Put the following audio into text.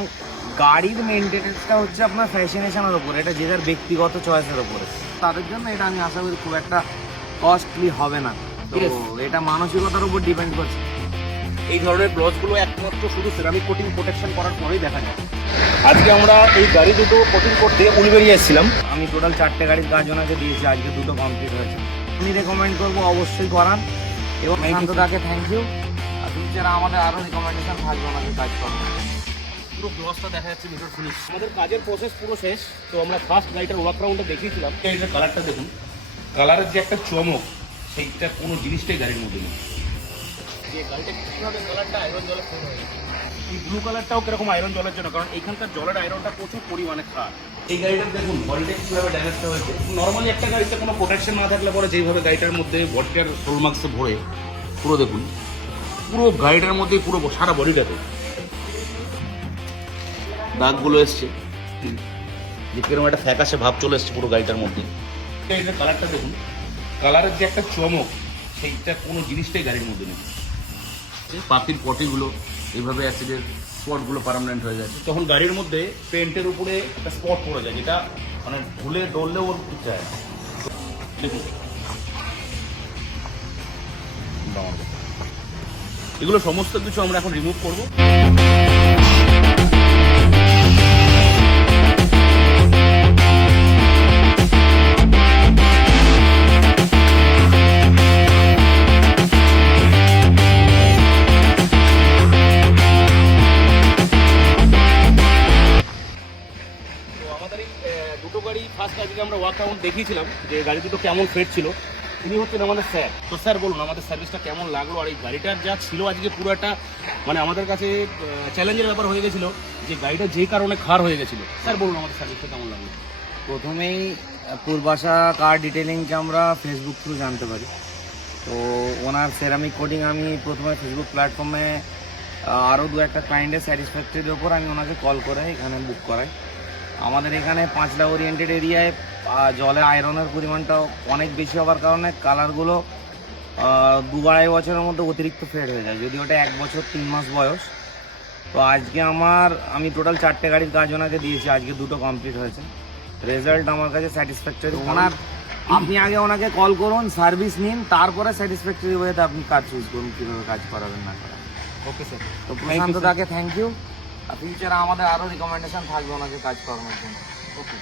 এবং গাড়ির মেনটেনেন্সটা হচ্ছে আপনার ফ্যাশনেশনের ওপরে, এটা যে যার ব্যক্তিগত চয়েসের ওপরে। তাদের জন্য এটা আমি আশা করি খুব একটা কস্টলি হবে না, তো এটা মানসিকতার উপর ডিপেন্ড করছে। এই ধরনের গ্লসগুলো একমাত্র শুধু সেরামিক কোটিং প্রোটেকশন করার পরেই দেখা যায়। আজকে আমরা এই গাড়ি দুটো কোটিং করতে উলবেরিয়া এসেছিলাম। আমি টোটাল 4টে গাড়ির কাজ ওনাকে দিয়েছি, আজকে 2টো কমপ্লিট হয়েছে। আমি রেকমেন্ড করবো অবশ্যই করান, এবং শান্তদাকে থ্যাংক ইউ। আর ফিউচারে আমাদের আরও রিকমেন্ডেশন থাকবে ওনাকে কাজ করানো। পুরো গ্লসটা দেখা যাচ্ছে মিটার ফিনিশ। আমাদের কাজের প্রসেস পুরো শেষ। তো আমরা ফার্স্ট গাড়িটার ওয়ার্ক রাউন্ডে দেখিয়েছিলাম। এটার কালারটা দেখুন, কালারের যে একটা চমক, সেইটা কোনো জিনিসটাই গাড়ির মধ্যে নেই। যে গাড়িটা কীভাবে কালারটা আয়রন জলে ফেল হয়ে গেছে, এই ব্লু কালারটাও কিরকম আয়রন জলের জন্য, কারণ এখানকার জলের আয়রনটা প্রচুর পরিমাণে খারাপ। এই গাড়িটার দেখুন বডিটা কীভাবে ড্যামেজটা হয়েছে। নর্মালি একটা গাড়িতে কোনো প্রোটেকশন না থাকলে পরে যেইভাবে গাড়িটার মধ্যে বডিটার সোল মার্কসে ভরে পুরো দেখুন, পুরো গাড়িটার মধ্যে পুরো সারা বডিটাতে দাগগুলো এসছে, যে কিরকম একটা ফ্যাকাশে ভাব চলে এসছে পুরো গাড়িটার মধ্যে। এটার কালারটা দেখুন, কালারের যে একটা চমক, সেইটা কোনো জিনিসটাই গাড়ির মধ্যে নেই। পাতির পটিগুলো এইভাবে অ্যাসিডের স্পটগুলো পার্মানেন্ট হয়ে যাচ্ছে। তখন গাড়ির মধ্যে পেন্টের উপরে একটা স্পট পড়ে যায়, যেটা মানে ধুলে ডললেও ওর যায় না। দেখুন এগুলো সমস্ত কিছু আমরা এখন রিমুভ করবো। দুটো গাড়ি ফার্স্ট আজকে আমরা ওয়ার্ক রাউন্ড দেখিয়েছিলাম যে গাড়ি দুটো কেমন ফেট ছিল। তিনি হচ্ছেন আমাদের স্যার। তো স্যার বলুন আমাদের সার্ভিসটা কেমন লাগলো, আর এই গাড়িটার যা ছিল আজকে পুরো একটা মানে আমাদের কাছে চ্যালেঞ্জের ব্যাপার হয়ে গেছিলো যে গাড়িটা যে কারণে খার হয়ে গেছিলো। স্যার বলুন আমাদের সার্ভিসটা কেমন লাগলো। প্রথমেই পূর্বাশা কার ডিটেলিংকে আমরা ফেসবুক থ্রু জানতে পারি। তো ওনার সেরামিক কোডিং আমি প্রথমে ফেসবুক প্ল্যাটফর্মে আরও 2-1 ক্লায়েন্টের স্যাটিসফ্যাক্টরির ওপর আমি ওনাকে কল করে এখানে বুক করাই। আমাদের এখানে পাঁচলা ওরিয়েন্টেড এরিয়ায় জলের আয়রনের পরিমাণটাও অনেক বেশি হওয়ার কারণে কালারগুলো 2-2.5 বছরের মধ্যে অতিরিক্ত ফেড হয়ে যায়, যদি ওটা 1 বছর 3 মাস বয়স। তো আজকে আমি টোটাল 4টে গাড়ির কাজ ওনাকে দিয়েছি, আজকে 2টো কমপ্লিট হয়েছে। রেজাল্ট আমার কাছে স্যাটিসফ্যাক্টরি। আপনি আগে ওনাকে কল করুন, সার্ভিস নিন, তারপরে স্যাটিসফ্যাক্টরি ওয়েতে আপনি কাজ চুজ করুন কীভাবে কাজ করাবেন না করাবেন। Okay sir. তো প্রশান্তদাকে থ্যাংক ইউ। আর ফিউচারে আমাদের আরও রিকমেন্ডেশন থাকবে ওনাকে কাজ করানোর জন্য। ওকে।